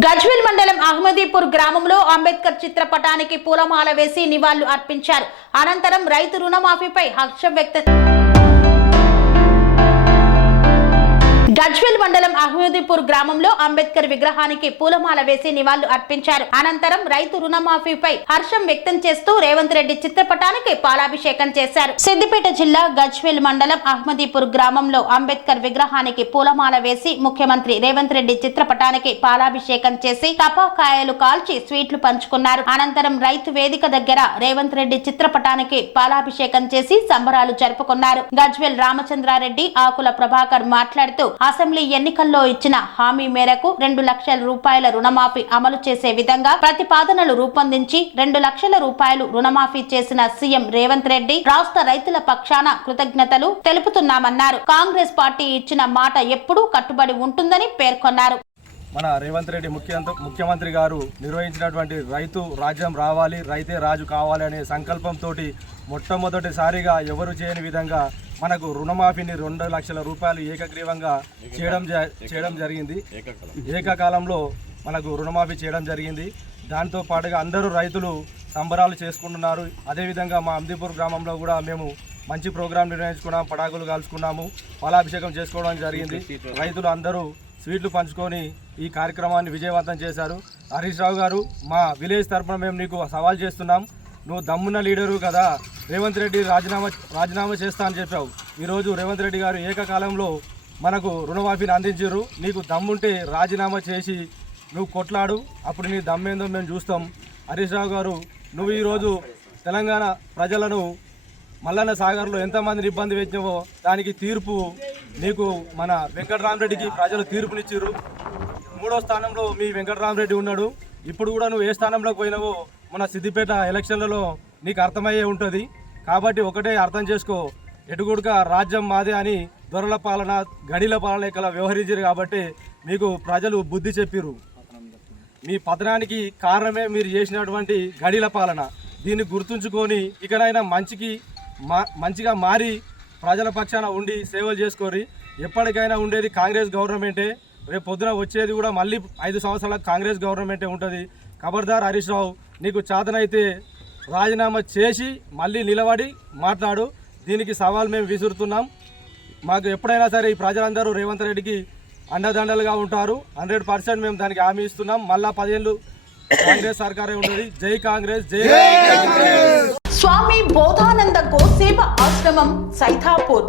గజ్వేల్ మండలం అహ్మదీపూర్ గ్రామంలో అంబేద్కర్ చిత్రపటానికి పూలమాల వేసి నివాళులు అర్పించారు. అనంతరం రైతు రుణమాఫీపై హర్షం వ్యక్తం గజ్వేల్ మండలం అహ్మదీపూర్ గ్రామంలో అంబేద్కర్ విగ్రహానికి పూలమాల వేసి నివాళులు అర్పించారు. అనంతరం రైతు రుణమాఫీపై హర్షం వ్యక్తం చేస్తూ రేవంత్ రెడ్డి చిత్రపటానికి పాలాభిషేకం చేశారు. సిద్దిపేట జిల్లా గజ్వేల్ మండలం అహ్మదీపూర్ గ్రామంలో అంబేద్కర్ విగ్రహానికి పూలమాల వేసి ముఖ్యమంత్రి రేవంత్ రెడ్డి చిత్రపటానికి పాలాభిషేకం చేసి తపాకాయలు కాల్చి స్వీట్లు పంచుకున్నారు. అనంతరం రైతు వేదిక దగ్గర రేవంత్ రెడ్డి చిత్రపటానికి పాలాభిషేకం చేసి సంబరాలు జరుపుకున్నారు. గజ్వేల్ రామచంద్రారెడ్డి ఆకుల ప్రభాకర్ మాట్లాడుతూ అసెంబ్లీ ఎన్నికల్లో ఇచ్చిన హామీ మేరకు రెండు లక్షల రూపాయల రుణమాఫీ అమలు చేసే విధంగా ప్రతిపాదనలు రూపొందించి రెండు లక్షల రూపాయలు రుణమాఫీ చేసిన సీఎం రేవంత్ రెడ్డి రాష్ట్ర రైతుల పక్షాన కృతజ్ఞతలు తెలుపుతున్నామన్నారు. కాంగ్రెస్ పార్టీ ఇచ్చిన మాట ఎప్పుడూ కట్టుబడి ఉంటుందని పేర్కొన్నారు. మన రేవంత్ రెడ్డి ముఖ్యంత ముఖ్యమంత్రి గారు నిర్వహించినటువంటి రైతు రాజ్యం రావాలి రైతే రాజు కావాలి అనే సంకల్పంతో మొట్టమొదటిసారిగా ఎవరు చేయని విధంగా మనకు రుణమాఫీని రెండు లక్షల రూపాయలు ఏకగ్రీవంగా చేయడం జ- చేయడం జరిగింది. ఏకకాలంలో మనకు రుణమాఫీ చేయడం జరిగింది. దాంతో పాటుగా అందరూ రైతులు సంబరాలు చేసుకుంటున్నారు. అదేవిధంగా మా అందిపూర్ గ్రామంలో కూడా మేము మంచి ప్రోగ్రాం నిర్వహించుకున్నాం పటాకులు కాల్చుకున్నాము పాలాభిషేకం చేసుకోవడం జరిగింది. రైతులు అందరూ స్వీట్లు పంచుకొని ఈ కార్యక్రమాన్ని విజయవంతం చేశారు. హరీష్ రావు గారు మా విలేజ్ తరఫున మేము నీకు సవాల్ చేస్తున్నాం. నువ్వు దమ్మున్న లీడరు కదా. రేవంత్ రెడ్డి రాజీనామా రాజీనామా చేస్తా అని చెప్పావు. ఈరోజు రేవంత్ రెడ్డి గారు ఏకకాలంలో మనకు రుణమాఫీని అందించారు. నీకు దమ్ముంటే రాజీనామా చేసి నువ్వు కొట్లాడు. అప్పుడు నీ దమ్మేందో మేము చూస్తాం. హరీష్ రావు గారు నువ్వు ఈరోజు తెలంగాణ ప్రజలను మల్లన్న సాగర్లో ఎంతమందిని ఇబ్బంది పెట్టినావో దానికి తీర్పు నీకు మన వెంకటరామరెడ్డికి ప్రజలు తీర్పునిచ్చారు మూడో స్థానంలో మీ వెంకటరామరెడ్డి ఉన్నాడు. ఇప్పుడు కూడా నువ్వు ఏ స్థానంలోకి పోయినావో మన సిద్దిపేట ఎలక్షన్లలో నీకు అర్థమయ్యే ఉంటుంది. కాబట్టి ఒకటే అర్థం చేసుకో. ఎటుగుడుక రాజ్యం మాదే అని దొరల పాలన గడిల పాలన ఇక్కడ వ్యవహరించారు కాబట్టి మీకు ప్రజలు బుద్ధి చెప్పిరు. మీ పతనానికి కారణమే మీరు చేసినటువంటి గడిల పాలన. దీన్ని గుర్తుంచుకొని ఇకనైనా మంచికి మా మంచిగా మారి ప్రజల పక్షాన ఉండి సేవలు చేసుకోరి. ఎప్పటికైనా ఉండేది కాంగ్రెస్ గవర్నమెంటే. రేపు పొద్దున వచ్చేది కూడా మళ్ళీ ఐదు సంవత్సరాలకు కాంగ్రెస్ గవర్నమెంటే ఉంటుంది. ఖబర్దార్ హరీష్ రావు నీకు చేతనైతే రాజీనామా చేసి మళ్ళీ నిలబడి మాట్లాడు. దీనికి సవాల్ మేము విసురుతున్నాం. మాకు ఎప్పుడైనా సరే ఈ ప్రజలందరూ రేవంత్ రెడ్డికి అండదండలుగా ఉంటారు. హండ్రెడ్ పర్సెంట్ మేము దానికి హామీ ఇస్తున్నాం. మళ్ళా పదేళ్ళు కాంగ్రెస్ సర్కారే ఉంటుంది. జై కాంగ్రెస్ జై కాంగ్రెస్! స్వామి బోధానంద గోసేవ ఆశ్రమం సైథాపూర్